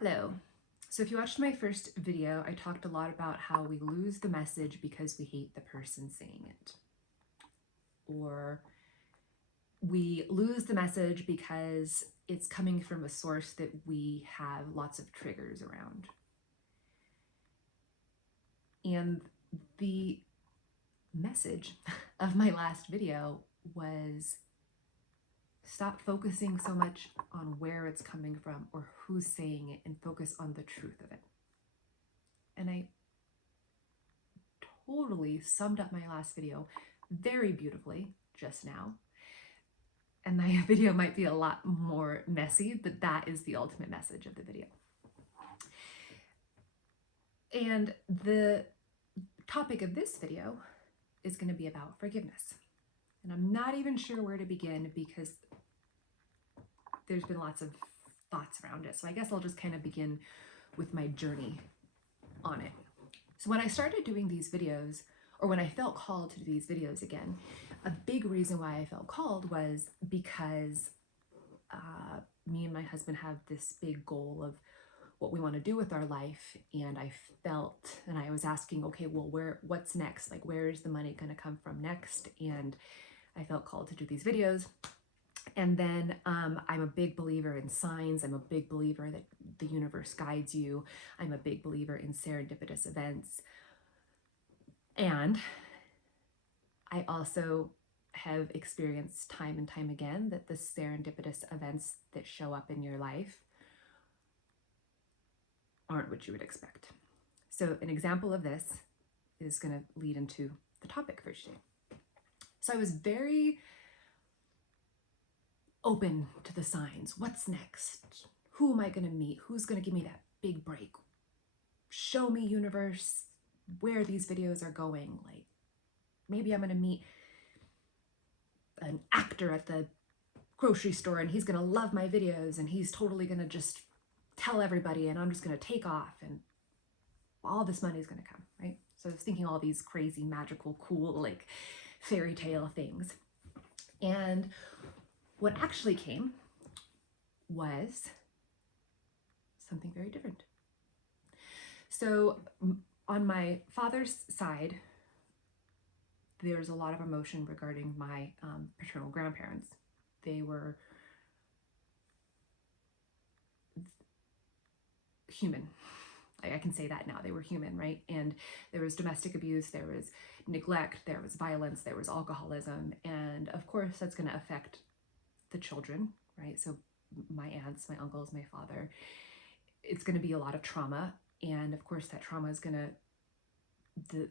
Hello. So if you watched my first video, I talked a lot about how we lose the message because we hate the person saying it. Or we lose the message because it's coming from a source that we have lots of triggers around. And the message of my last video was stop focusing so much on where it's coming from or who's saying it and focus on the truth of it. And I totally summed up my last video very beautifully just now. And my video might be a lot more messy, but that is the ultimate message of the video. And the topic of this video is going to be about forgiveness. And I'm not even sure where to begin because there's been lots of thoughts around it. So I guess I'll just kind of begin with my journey on it. So when I started doing these videos, or when I felt called to do these videos again, a big reason why I felt called was because me and my husband have this big goal of what we want to do with our life. And I felt, and I was asking, okay, well, what's next? Like, where is the money going to come from next? And I felt called to do these videos. And then I'm a big believer in signs. I'm a big believer that the universe guides you. I'm a big believer in serendipitous events. And I also have experienced time and time again that the serendipitous events that show up in your life aren't what you would expect. So an example of this is going to lead into the topic for today. So I was very open to the signs. What's next? Who am I going to meet? Who's going to give me that big break? Show me, universe, where these videos are going. Like, maybe I'm going to meet an actor at the grocery store and he's going to love my videos and he's totally going to just tell everybody and I'm just going to take off and all this money is going to come, right? So I was thinking all these crazy, magical, cool, like fairy tale things. And what actually came was something very different. So on my father's side, there's a lot of emotion regarding my paternal grandparents. They were human. I can say that now. They were human, right? And there was domestic abuse, there was neglect, there was violence, there was alcoholism. And of course, that's going to affect the children, right? So my aunts, my uncles, my father, it's going to be a lot of trauma. And of course, that trauma is going to, the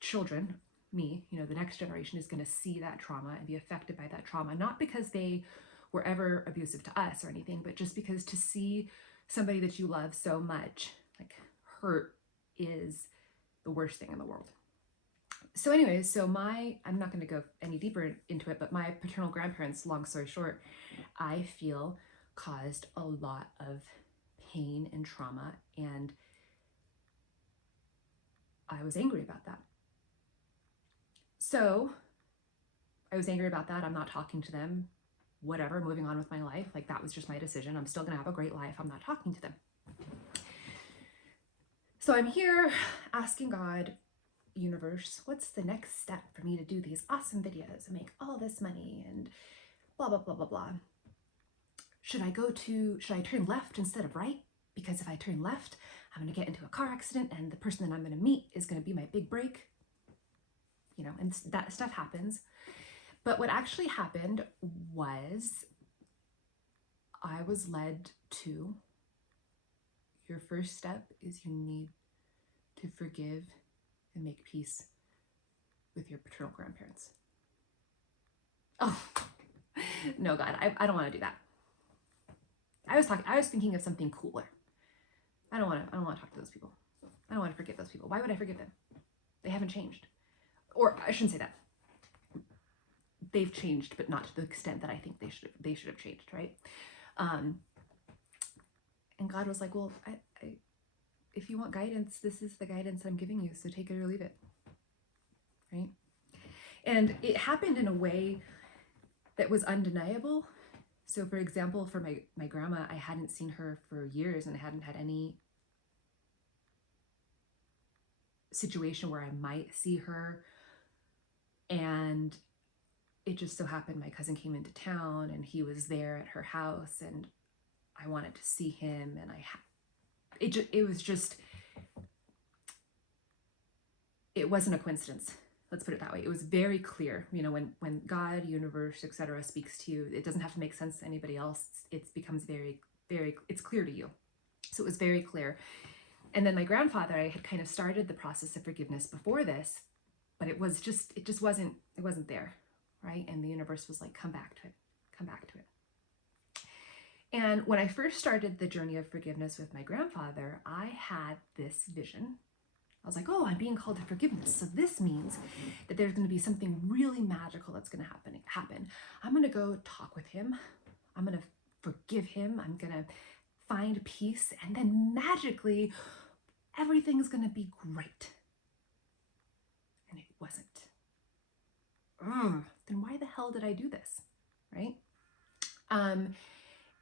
children, me, the next generation is going to see that trauma and be affected by that trauma, not because they were ever abusive to us or anything, but just because to see somebody that you love so much, like, hurt is the worst thing in the world. So anyways, so I'm not going to go any deeper into it, but my paternal grandparents, long story short, I feel caused a lot of pain and trauma, and I was angry about that. So I was angry about that. I'm not talking to them, whatever, moving on with my life. Like, that was just my decision. I'm still going to have a great life. I'm not talking to them. So I'm here asking God, universe, what's the next step for me to do these awesome videos and make all this money and blah, blah, blah, blah, blah. Should I turn left instead of right? Because if I turn left, I'm going to get into a car accident and the person that I'm going to meet is going to be my big break. And that stuff happens. But what actually happened was I was led to, your first step is you need to forgive and make peace with your paternal grandparents. Oh, no, God, I don't want to do that. I was thinking of something cooler. I don't want to talk to those people. I don't want to forgive those people. Why would I forgive them? They haven't changed. Or I shouldn't say that. They've changed, but not to the extent that I think they should have changed, right? And God was like, well, if you want guidance, this is the guidance I'm giving you, so take it or leave it, right? And it happened in a way that was undeniable, So for example, for my grandma, I hadn't seen her for years and I hadn't had any situation where I might see her. And it just so happened my cousin came into town and he was there at her house and I wanted to see him, and it wasn't a coincidence. Let's put it that way. It was very clear, you know, when God, universe, etc. speaks to you, it doesn't have to make sense to anybody else. It becomes very, very, it's clear to you. So it was very clear. And then my grandfather, I had kind of started the process of forgiveness before this, but it just wasn't there, right? And the universe was like, come back to it, come back to it. And when I first started the journey of forgiveness with my grandfather, I had this vision. I was like, oh, I'm being called to forgiveness. So this means that there's going to be something really magical that's going to happen. I'm going to go talk with him. I'm going to forgive him. I'm going to find peace. And then magically, everything's going to be great. And it wasn't. Then why the hell did I do this? Right?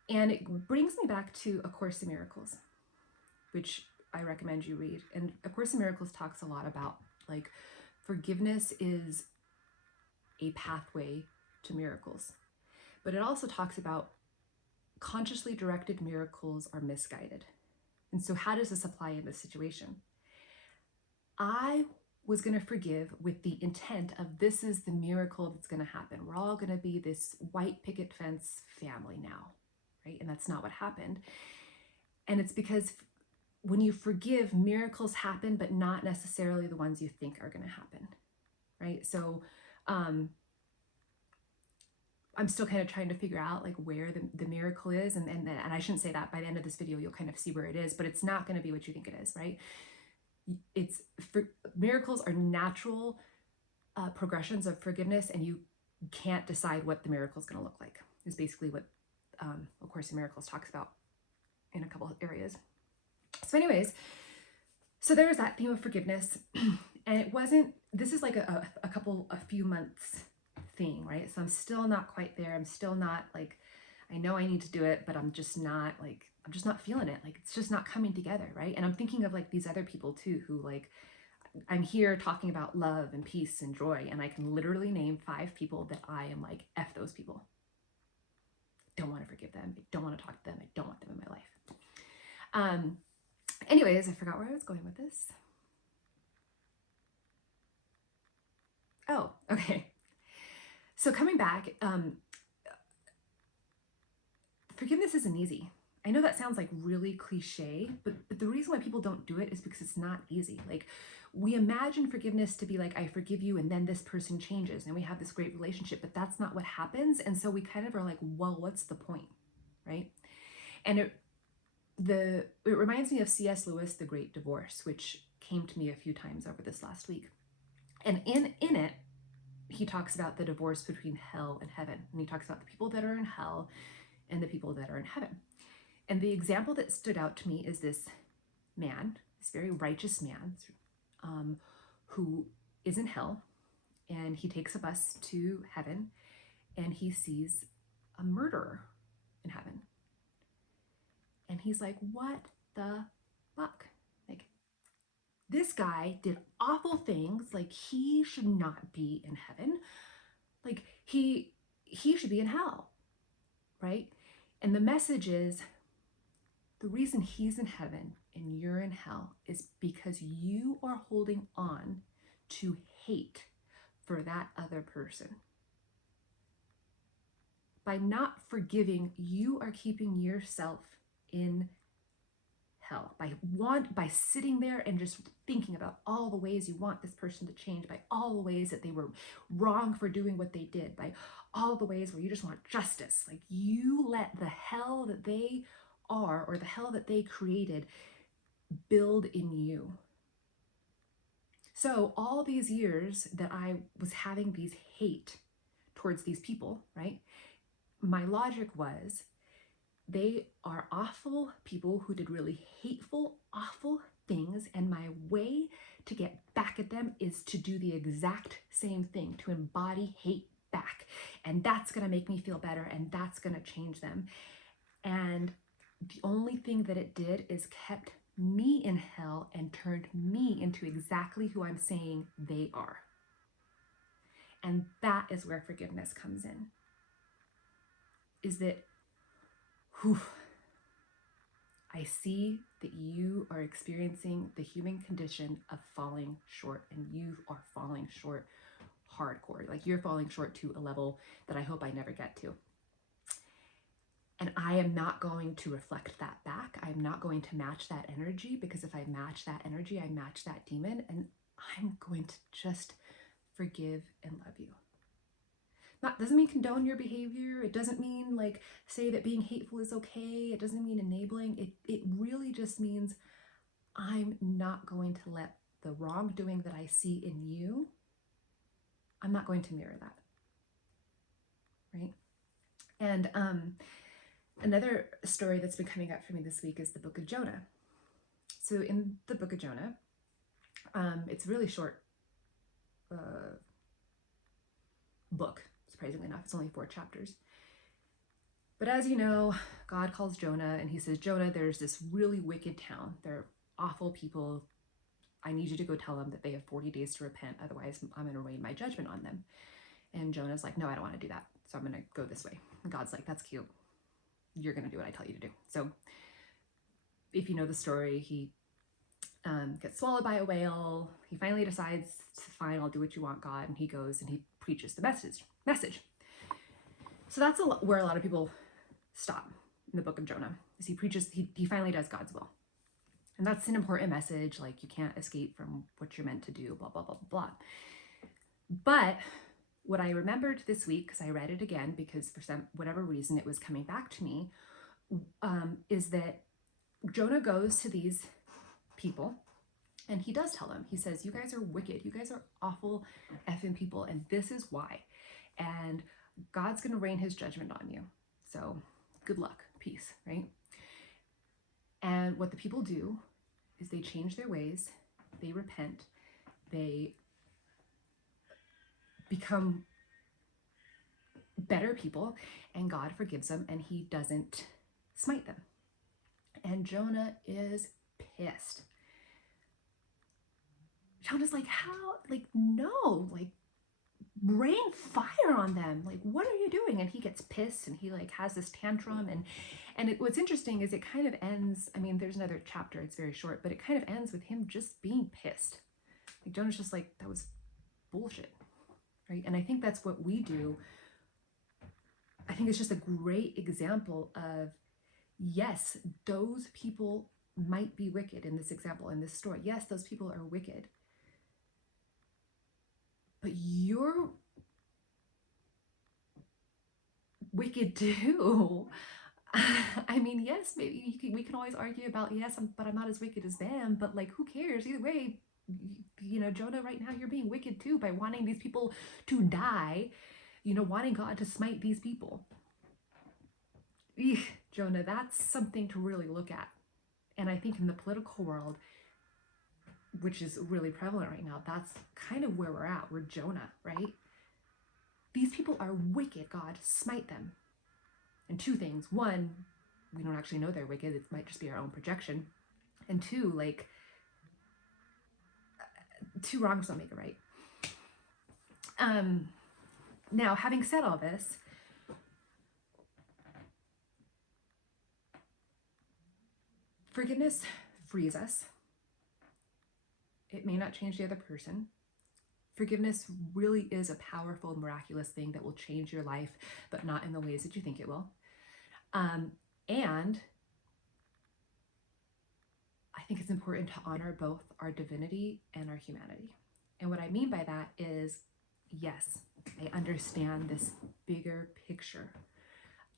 And it brings me back to A Course in Miracles, which I recommend you read. And A Course in Miracles talks a lot about like forgiveness is a pathway to miracles. But it also talks about consciously directed miracles are misguided. And so how does this apply in this situation? I was going to forgive with the intent of this is the miracle that's going to happen. We're all going to be this white picket fence family now, right? And that's not what happened. And it's because when you forgive, miracles happen, but not necessarily the ones you think are going to happen, right? So I'm still kind of trying to figure out like where the miracle is. And I shouldn't say that. By the end of this video, you'll kind of see where it is, but it's not going to be what you think it is, right? Miracles are natural progressions of forgiveness, and you can't decide what the miracle is going to look like, is basically what A Course in Miracles talks about in a couple of areas. So anyways, so there was that theme of forgiveness, and it wasn't, this is like a few months thing, right? So I'm still not quite there. I'm still not like, I know I need to do it, but I'm just not feeling it. Like, it's just not coming together, right? And I'm thinking of like these other people too, who like, I'm here talking about love and peace and joy, and I can literally name 5 people that I am like, F those people. Don't want to forgive them. I don't want to talk to them. I don't want them in my life. Anyways, I forgot where I was going with this. Oh, okay. So coming back, forgiveness isn't easy. I know that sounds like really cliche, but the reason why people don't do it is because it's not easy. Like, we imagine forgiveness to be like, I forgive you and then this person changes and we have this great relationship, but that's not what happens. And so we kind of are like, well, what's the point, right? And it reminds me of C.S. Lewis, The Great Divorce, which came to me a few times over this last week. And in it, he talks about the divorce between hell and heaven. And he talks about the people that are in hell and the people that are in heaven. And the example that stood out to me is this man, this very righteous man, who is in hell, and he takes a bus to heaven, and he sees a murderer in heaven. And he's like, what the fuck? Like, this guy did awful things. Like, he should not be in heaven. Like, he should be in hell, right? And the message is, the reason he's in heaven and you're in hell is because you are holding on to hate for that other person. By not forgiving, you are keeping yourself in hell. By sitting there and just thinking about all the ways you want this person to change, by all the ways that they were wrong for doing what they did, by all the ways where you just want justice. Like, you let the hell that they are, or the hell that they created, build in you. So all these years that I was having these hate towards these people, right? My logic was, they are awful people who did really hateful, awful things, and my way to get back at them is to do the exact same thing, to embody hate back. and that's going to make me feel better, and that's going to change them. And the only thing that it did is kept me in hell and turned me into exactly who I'm saying they are. And that is where forgiveness comes in. Is that, whew, I see that you are experiencing the human condition of falling short, and you are falling short hardcore. Like, you're falling short to a level that I hope I never get to. And I am not going to reflect that back. I'm not going to match that energy, because if I match that energy, I match that demon, and I'm going to just forgive and love you. That doesn't mean condone your behavior. It doesn't mean like say that being hateful is okay. It doesn't mean enabling. It really just means I'm not going to let the wrongdoing that I see in you, I'm not going to mirror that. Right? And another story that's been coming up for me this week is the book of Jonah. So in the book of Jonah, it's a really short book, surprisingly enough. It's only 4 chapters. But as you know, God calls Jonah and he says, Jonah, there's this really wicked town. They're awful people. I need you to go tell them that they have 40 days to repent. Otherwise, I'm going to rain my judgment on them. And Jonah's like, no, I don't want to do that. So I'm going to go this way. And God's like, that's cute. You're going to do what I tell you to do. So if you know the story, he gets swallowed by a whale. He finally decides, fine, I'll do what you want, God. And he goes and he preaches the message. So that's where a lot of people stop in the book of Jonah, is he preaches, he finally does God's will. And that's an important message. Like, you can't escape from what you're meant to do, blah, blah, blah, blah. But what I remembered this week, because I read it again, because for whatever reason it was coming back to me, is that Jonah goes to these people and he does tell them, he says, you guys are wicked. You guys are awful effing people. And this is why. And God's going to rain his judgment on you. So good luck, peace, right? And what the people do is they change their ways, they repent, they become better people, and God forgives them and he doesn't smite them. And Jonah is pissed. Jonah's like, how? Like, no, like, rain fire on them. Like, what are you doing? And he gets pissed and he like has this tantrum. And what's interesting is it kind of ends, I mean, there's another chapter, it's very short, but it kind of ends with him just being pissed. Like, Jonah's just like, that was bullshit, right? And I think that's what we do. I think it's just a great example of, yes, those people might be wicked in this example, in this story. Yes, those people are wicked. But you're wicked too. I mean, yes, maybe we can always argue about, yes, but I'm not as wicked as them. But like, who cares? Either way, you know, Jonah, right now you're being wicked too by wanting these people to die, you know, wanting God to smite these people. Eesh, Jonah, that's something to really look at. And I think in the political world, which is really prevalent right now, that's kind of where we're at. We're Jonah, right? These people are wicked. God, smite them. And 2 things. 1, we don't actually know they're wicked. It might just be our own projection. And 2, like, 2 wrongs don't make it right. Now, having said all this, forgiveness frees us. It may not change the other person. Forgiveness really is a powerful, miraculous thing that will change your life, but not in the ways that you think it will. And I think it's important to honor both our divinity and our humanity. And what I mean by that is, yes, I understand this bigger picture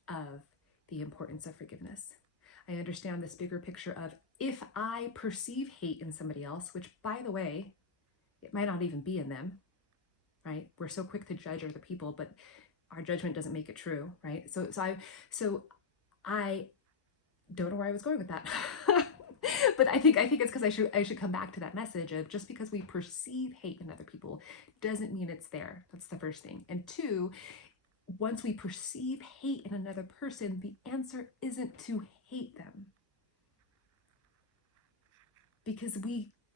of the importance of forgiveness. I understand this bigger picture of, if I perceive hate in somebody else, which, by the way, it might not even be in them, right? We're so quick to judge other people, but our judgment doesn't make it true, right? So I don't know where I was going with that. But I think it's because I should come back to that message of, just because we perceive hate in other people doesn't mean it's there. That's the first thing. And 2, once we perceive hate in another person, the answer isn't to hate them. Because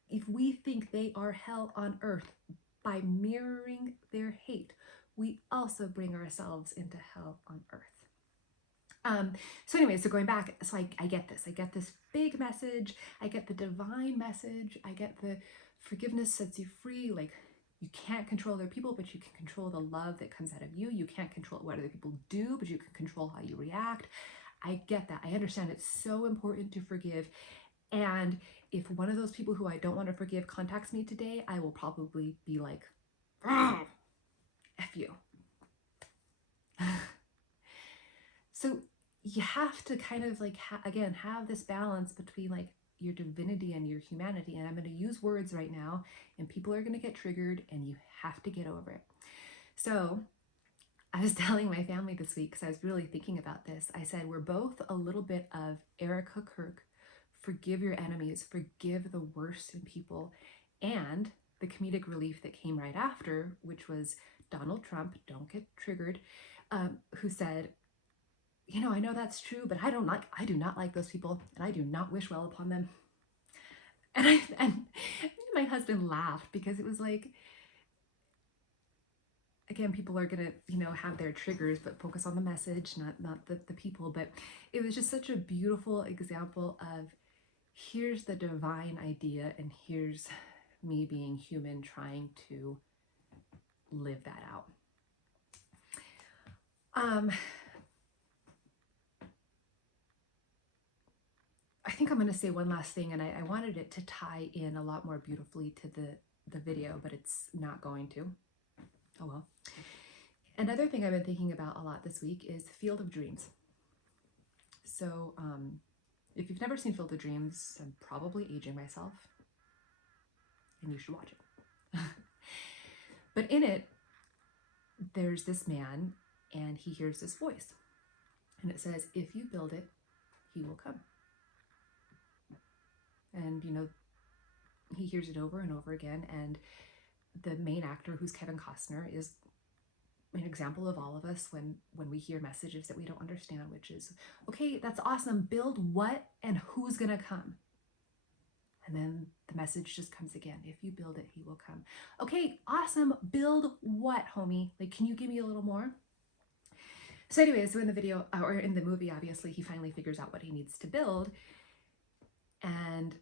if we think they are hell on earth by mirroring their hate, we also bring ourselves into hell on earth. So anyway, so going back, so I get this big message, I get the divine message, I get the forgiveness sets you free. Like, you can't control other people, but you can control the love that comes out of you. You can't control what other people do, but you can control how you react. I get that. I understand it's so important to forgive. And if one of those people who I don't want to forgive contacts me today, I will probably be like, F you. So you have to kind of like, again, have this balance between like your divinity and your humanity. And I'm going to use words right now, and people are going to get triggered, and you have to get over it. So I was telling my family this week, because I was really thinking about this. I said, we're both a little bit of Erica Kirk, forgive your enemies, forgive the worst in people, and the comedic relief that came right after, which was Donald Trump, don't get triggered, who said, you know, I know that's true, but I do not like those people, and I do not wish well upon them. And my husband laughed, because it was like, again, people are gonna, you know, have their triggers, but focus on the message, not the people. But it was just such a beautiful example of, here's the divine idea, and here's me being human trying to live that out. I think I'm going to say one last thing, and I wanted it to tie in a lot more beautifully to the video, but it's not going to. Oh well. Another thing I've been thinking about a lot this week is Field of Dreams. So if you've never seen Field of Dreams, I'm probably aging myself, and you should watch it. But in it, there's this man, and he hears this voice, and it says, if you build it, he will come. And, you know, he hears it over and over again. And the main actor, who's Kevin Costner, is an example of all of us when we hear messages that we don't understand, which is, okay, that's awesome. Build what and who's going to come? And then the message just comes again. If you build it, he will come. Okay, awesome. Build what, homie? Like, can you give me a little more? So anyways, so in the video, or in the movie, obviously, he finally figures out what he needs to build. And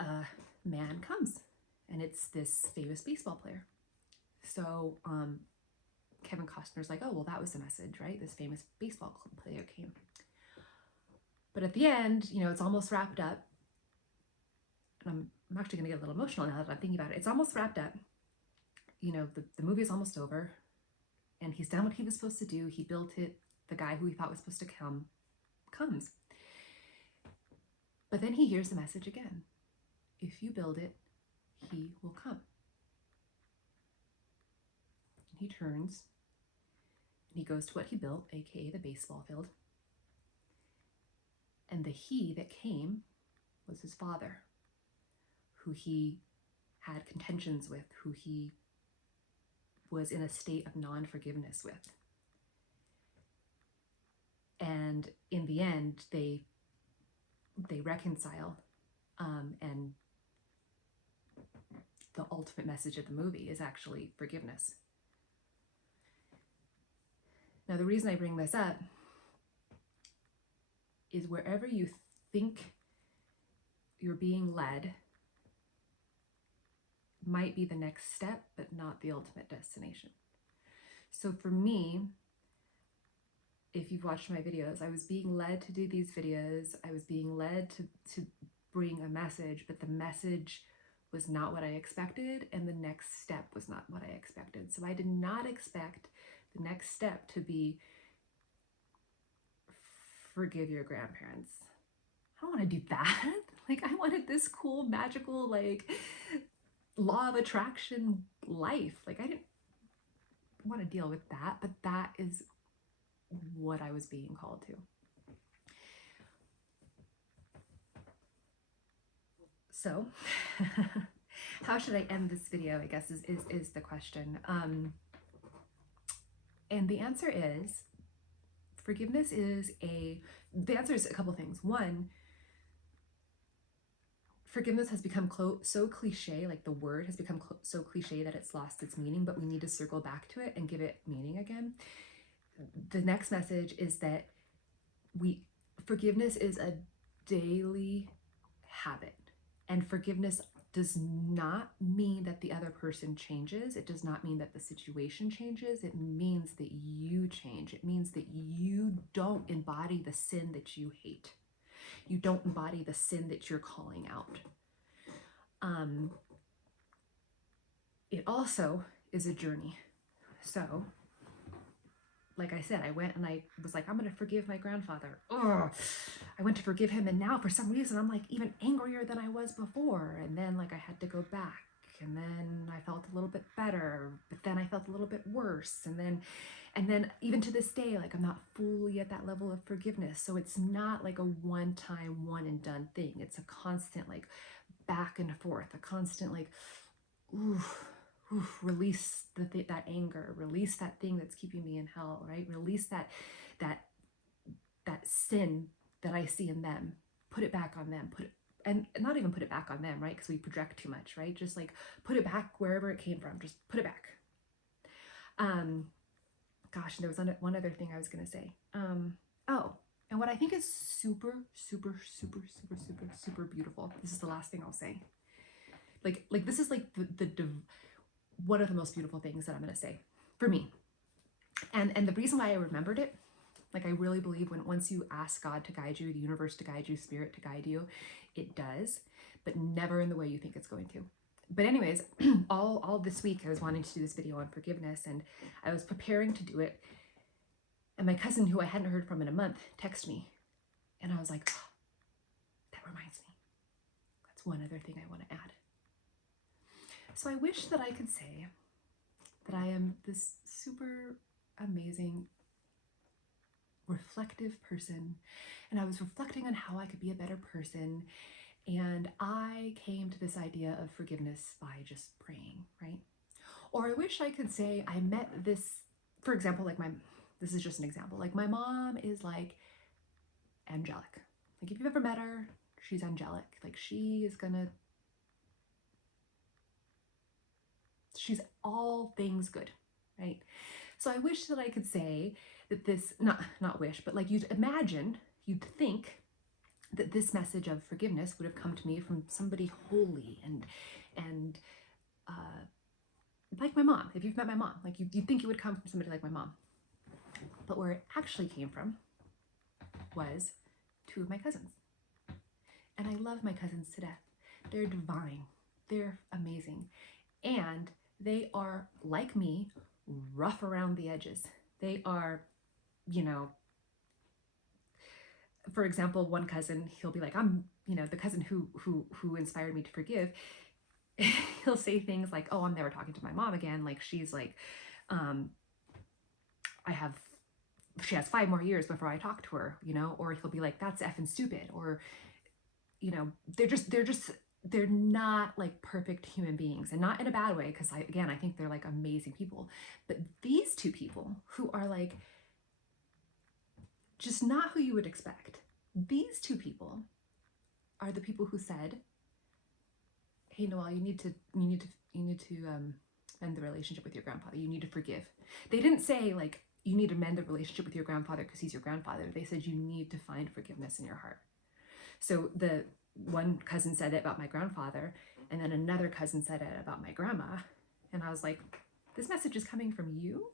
a man comes, and it's this famous baseball player. So Kevin Costner's like, oh, well, that was the message, right? This famous baseball player came. But at the end, you know, it's almost wrapped up. And I'm actually going to get a little emotional now that I'm thinking about it. It's almost wrapped up. You know, the movie is almost over, and he's done what he was supposed to do. He built it. The guy who he thought was supposed to come comes. But then he hears the message again. If you build it, he will come. And he turns, and he goes to what he built, aka the baseball field. And the he that came was his father, who he had contentions with, who he was in a state of non-forgiveness with. And in the end, they reconcile, and the ultimate message of the movie is actually forgiveness. Now, the reason I bring this up is wherever you think you're being led might be the next step, but not the ultimate destination. So for me, if you've watched my videos, I was being led to do these videos. I was being led to bring a message, but the message was not what I expected, and the next step was not what I expected. So I did not expect the next step to be forgive your grandparents. I don't want to do that. Like, I wanted this cool, magical, like, law of attraction life. Like, I didn't want to deal with that, but that is what I was being called to. So how should I end this video, I guess is the question. And the answer is forgiveness is the answer is a couple things. One, forgiveness has become so cliche, like the word has become so cliche that it's lost its meaning, but we need to circle back to it and give it meaning again. The next message is that forgiveness is a daily habit, and forgiveness does not mean that the other person changes. It does not mean that the situation changes. It means that you change. It means that you don't embody the sin that you hate. You don't embody the sin that you're calling out. It also is a journey. So, like I said, I went and I was like, I'm going to forgive my grandfather. Ugh. I went to forgive him, and now for some reason I'm like even angrier than I was before. And then like I had to go back, and then I felt a little bit better, but then I felt a little bit worse. And then even to this day, like I'm not fully at that level of forgiveness. So it's not like a one-time, one and done thing. It's a constant like back and forth, a constant like, release that anger, release that thing that's keeping me in hell, right? Release that sin that I see in them, put it back on them, and not even put it back on them, right? Because we project too much, right? Just like put it back wherever it came from, just put it back. Gosh, there was one other thing I was gonna say. And what I think is super, super, super, super, super, super beautiful. This is the last thing I'll say. Like this is like the one of the most beautiful things that I'm gonna say for me. And the reason why I remembered it, like I really believe once you ask God to guide you, the universe to guide you, spirit to guide you, it does, but never in the way you think it's going to. But anyways, all this week I was wanting to do this video on forgiveness, and I was preparing to do it. And my cousin, who I hadn't heard from in a month, texted me. And I was like, oh, that reminds me. That's one other thing I want to add. So I wish that I could say that I am this super amazing, reflective person. And I was reflecting on how I could be a better person. And I came to this idea of forgiveness by just praying, right? Or I wish I could say I met this, for example, like this is just an example. Like my mom is like angelic. Like if you've ever met her, she's angelic. Like she's all things good, right? So I wish that I could say that this, not wish, but like you'd think that this message of forgiveness would have come to me from somebody holy and like my mom. If you've met my mom, like you'd think it would come from somebody like my mom. But where it actually came from was two of my cousins. And I love my cousins to death. They're divine. They're amazing. And they are, like me, rough around the edges. They are, for example, one cousin, he'll be like, I'm, the cousin who inspired me to forgive, he'll say things like, oh, I'm never talking to my mom again. Like she's like, she has 5 more years before I talk to her, or he'll be like, that's effing stupid. Or, they're not like perfect human beings, and not in a bad way. Cause I think they're like amazing people, but these two people who are like, just not who you would expect. These two people are the people who said, hey, Noelle, you need to mend the relationship with your grandfather. You need to forgive. They didn't say like, you need to mend the relationship with your grandfather because he's your grandfather. They said you need to find forgiveness in your heart. So the one cousin said it about my grandfather, and then another cousin said it about my grandma. And I was like, this message is coming from you?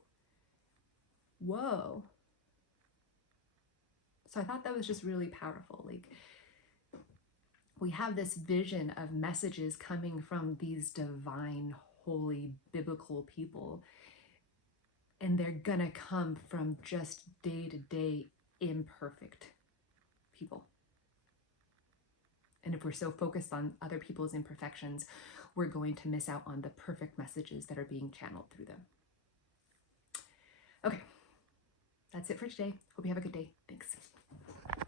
Whoa. So I thought that was just really powerful. Like, we have this vision of messages coming from these divine, holy, biblical people, and they're gonna come from just day-to-day imperfect people. And if we're so focused on other people's imperfections, we're going to miss out on the perfect messages that are being channeled through them. Okay, that's it for today. Hope you have a good day. Thanks.